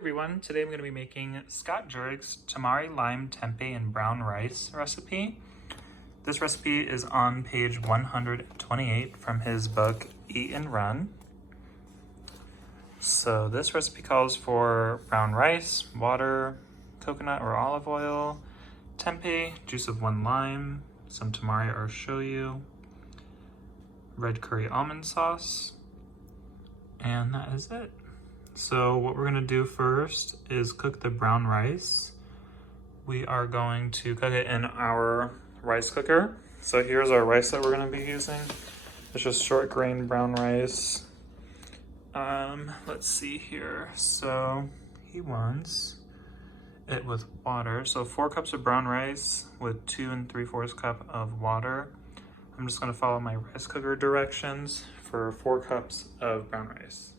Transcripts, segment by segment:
Everyone, today I'm going to be making Scott Jurek's Tamari-Lime Tempeh and brown rice recipe. This recipe is on page 128 from his book Eat and Run. So this recipe calls for brown rice, water, coconut or olive oil, tempeh, juice of 1 lime, some tamari or shoyu, red curry almond sauce, and that is it. So what we're gonna do first is cook the brown rice. We are going to cook it in our rice cooker. So here's our rice that we're gonna be using. It's just short grain brown rice. Let's see here. So he wants it with water. So 4 cups of brown rice with 2 3/4 cup of water. I'm just gonna follow my rice cooker directions for 4 cups of brown rice.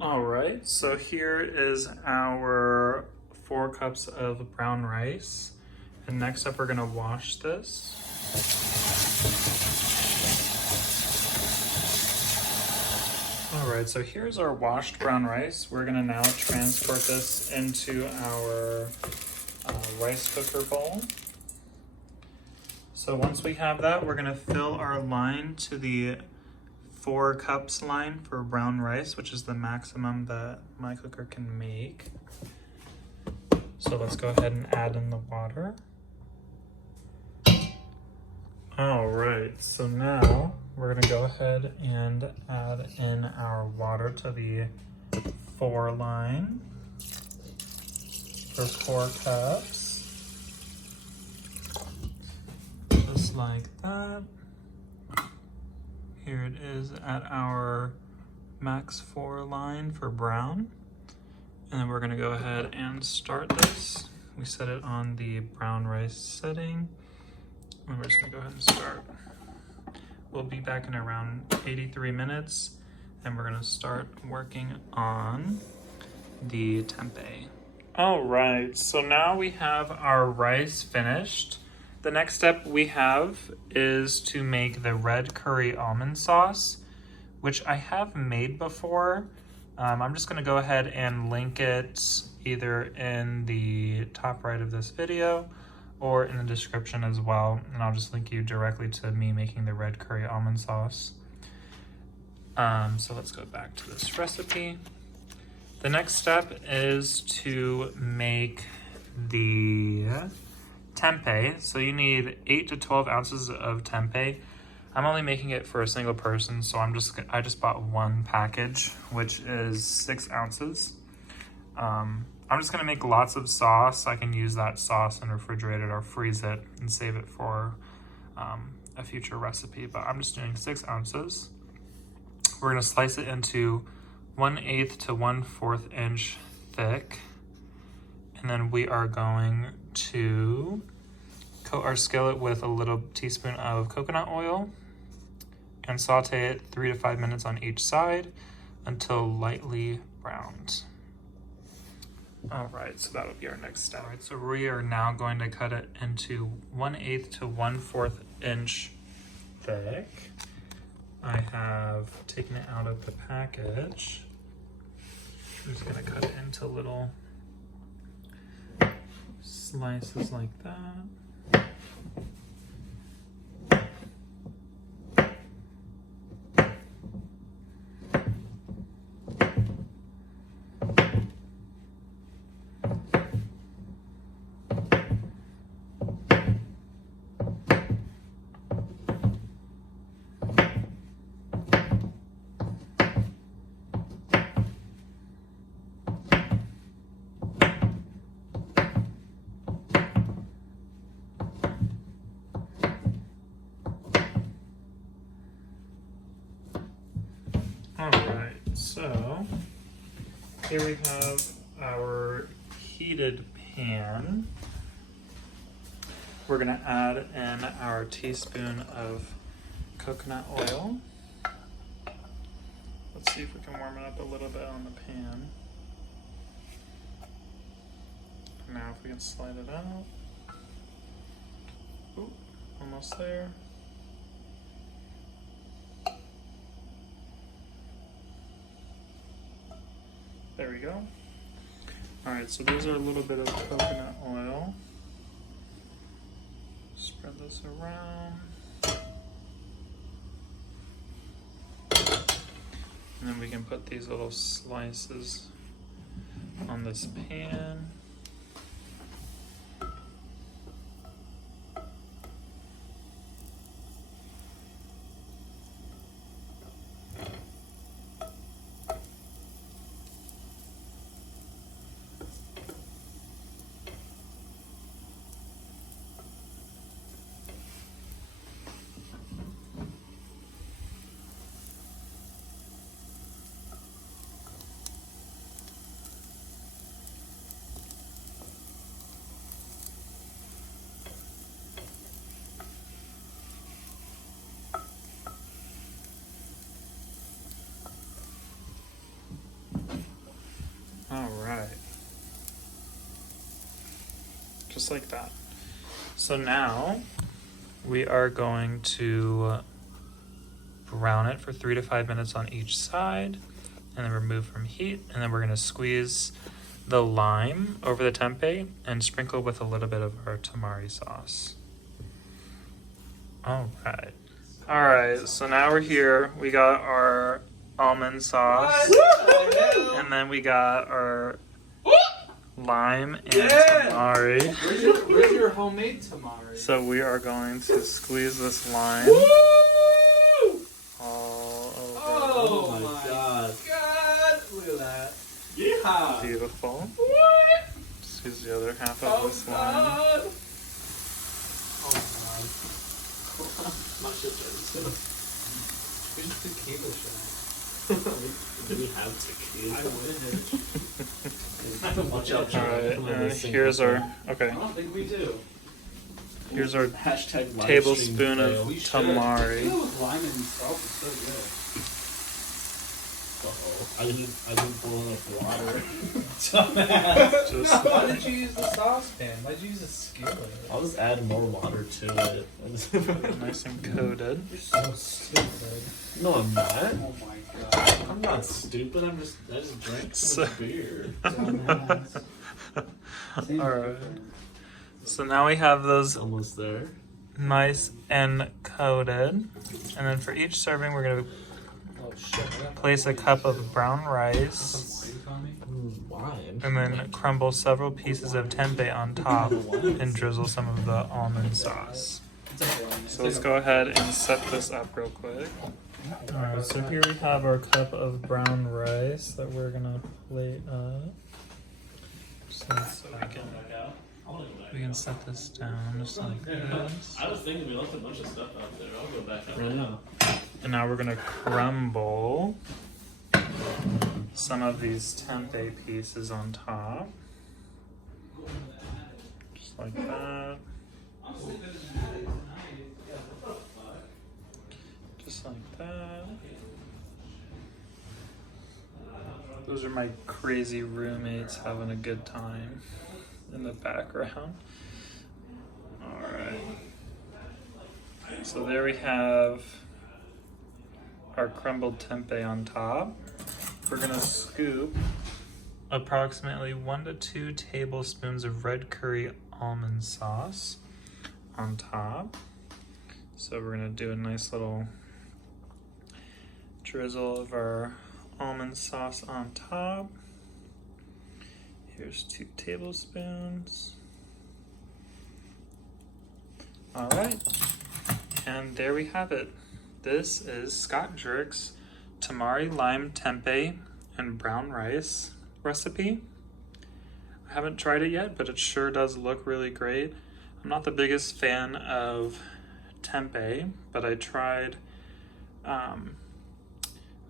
All right, so here is our 4 cups of brown rice. And next up, we're gonna wash this. All right, so here's our washed brown rice. We're gonna now transport this into our rice cooker bowl. So once we have that, we're gonna fill our line to the 4 cups line for brown rice, which is the maximum that my cooker can make. So let's go ahead and add in the water. All right, so now we're gonna go ahead and add in our water to the 4 line for 4 cups. Just like that. Here it is at our max 4 line for brown. And then we're gonna go ahead and start this. We set it on the brown rice setting. And we're just gonna go ahead and start. We'll be back in around 83 minutes and we're gonna start working on the tempeh. All right, so now we have our rice finished. The next step we have is to make the red curry almond sauce, which I have made before. I'm just gonna go ahead and link it either in the top right of this video or in the description as well. And I'll just link you directly to me making the red curry almond sauce. So let's go back to this recipe. The next step is to make the tempeh. So you need 8 to 12 ounces of tempeh. I'm only making it for a single person, so I just bought 1 package, which is 6 ounces. I'm just gonna make lots of sauce. I can use that sauce and refrigerate it or freeze it and save it for a future recipe, but I'm just doing 6 ounces. We're gonna slice it into 1/8 to 1/4 inch thick. And then we are going to coat our skillet with a little teaspoon of coconut oil and saute it 3 to 5 minutes on each side until lightly browned. All right, so that would be our next step. All right, so we are now going to cut it into 1/8 to 1/4 inch thick. I have taken it out of the package. I'm just gonna cut it into little slices like that. here we have our heated pan. We're gonna add in our teaspoon of coconut oil. Let's see if we can warm it up a little bit on the pan. Now if we can slide it out. Ooh, almost there. There we go. All right, so there's our little bit of coconut oil. Spread this around. And then we can put these little slices on this pan. All right. Just like that. So now we are going to brown it for 3 to 5 minutes on each side and then remove from heat. And then we're going to squeeze the lime over the tempeh and sprinkle with a little bit of our tamari sauce. All right. All right, so now we're here. We got our almond sauce. And then we got our lime and tamari. Where's your homemade tamari? So we are going to squeeze this lime all over. Oh my god. Look at that. Yeah. Beautiful. What? Just use the other half of this lime. Oh god. My shit's ready too. We should tequila shot. Do we have tequila? I wish. Watch out, Alright, and here's our, okay, I don't think we do. here's our Hashtag live tablespoon stream of fail. We should. tamari. Tequila with lime and salt is so good. Uh-oh. I didn't pour enough water. Just, Why did you use the saucepan? Why did you use a skillet? I'll just add more water to it. nice and coated. You're so stupid. No, I'm not. Oh my god. I'm not stupid. I just drank So- some beer. Alright. So now we have those Almost there. nice and coated. And then for each serving, we're going to Oh shit. I got place a cup of brown rice some wine on me. Wine. and then crumble several pieces of tempeh on top and drizzle some of the almond sauce. It's okay, wine. So let's go ahead and set this up real quick. Alright, so here we have our cup of brown rice that we're gonna plate up. So we can set this down just like this. I was thinking we left a bunch of stuff out there. I'll go back up. I know. And now we're gonna crumble some of these tempeh pieces on top. Just like that. Just like that. Those are my crazy roommates having a good time in the background. Alright. So there we have our crumbled tempeh on top. We're gonna scoop approximately 1 to 2 tablespoons of red curry almond sauce on top. So we're gonna do a nice little drizzle of our almond sauce on top. Here's 2 tablespoons. All right, and there we have it. This is Scott Jurek's Tamari-Lime Tempeh and brown rice recipe. I haven't tried it yet, but it sure does look really great. I'm not the biggest fan of tempeh, but I've tried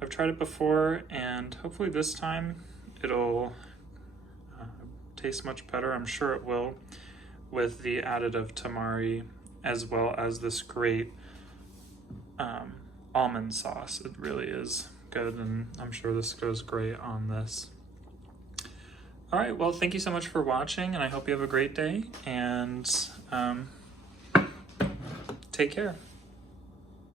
it before, and hopefully this time it'll taste much better. I'm sure it will, with the additive tamari as well as this great almond sauce. It really is good, and I'm sure this goes great on this. All right, well, thank you so much for watching, and I hope you have a great day, and take care.